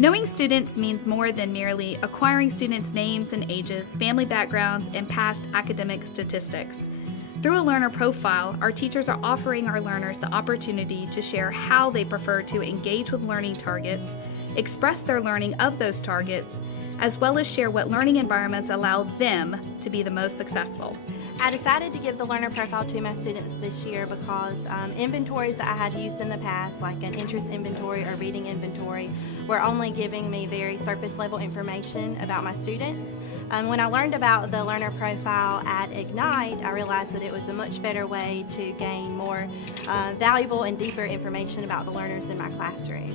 Knowing students means more than merely acquiring students' names and ages, family backgrounds, and past academic statistics. Through a learner profile, our teachers are offering our learners the opportunity to share how they prefer to engage with learning targets, express their learning of those targets, as well as share what learning environments allow them to be the most successful. I decided to give the learner profile to my students this year because inventories that I had used in the past, like an interest inventory or reading inventory, were only giving me very surface level information about my students. When I learned about the learner profile at Ignite, I realized that it was a much better way to gain more valuable and deeper information about the learners in my classroom.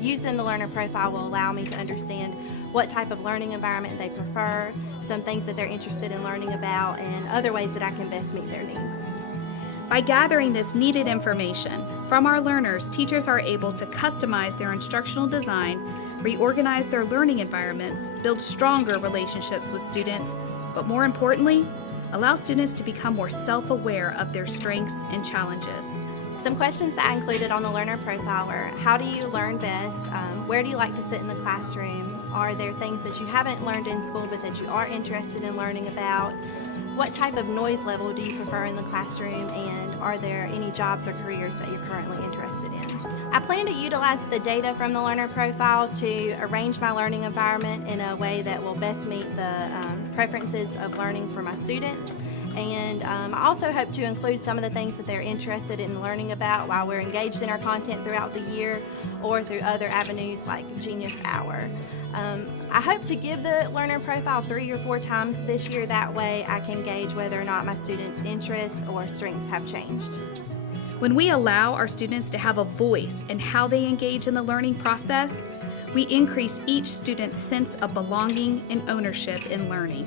Using the learner profile will allow me to understand what type of learning environment they prefer, some things that they're interested in learning about, and other ways that I can best meet their needs. By gathering this needed information from our learners, teachers are able to customize their instructional design, reorganize their learning environments, build stronger relationships with students, but more importantly, allow students to become more self-aware of their strengths and challenges. Some questions that I included on the learner profile were: how do you learn best? Where do you like to sit in the classroom? Are there things that you haven't learned in school but that you are interested in learning about? What type of noise level do you prefer in the classroom? And are there any jobs or careers that you're currently interested in? I plan to utilize the data from the learner profile to arrange my learning environment in a way that will best meet the preferences of learning for my students. And I also hope to include some of the things that they're interested in learning about while we're engaged in our content throughout the year or through other avenues like Genius Hour. I hope to give the learner profile 3 or 4 times this year. That way I can gauge whether or not my students' interests or strengths have changed. When we allow our students to have a voice in how they engage in the learning process, we increase each student's sense of belonging and ownership in learning.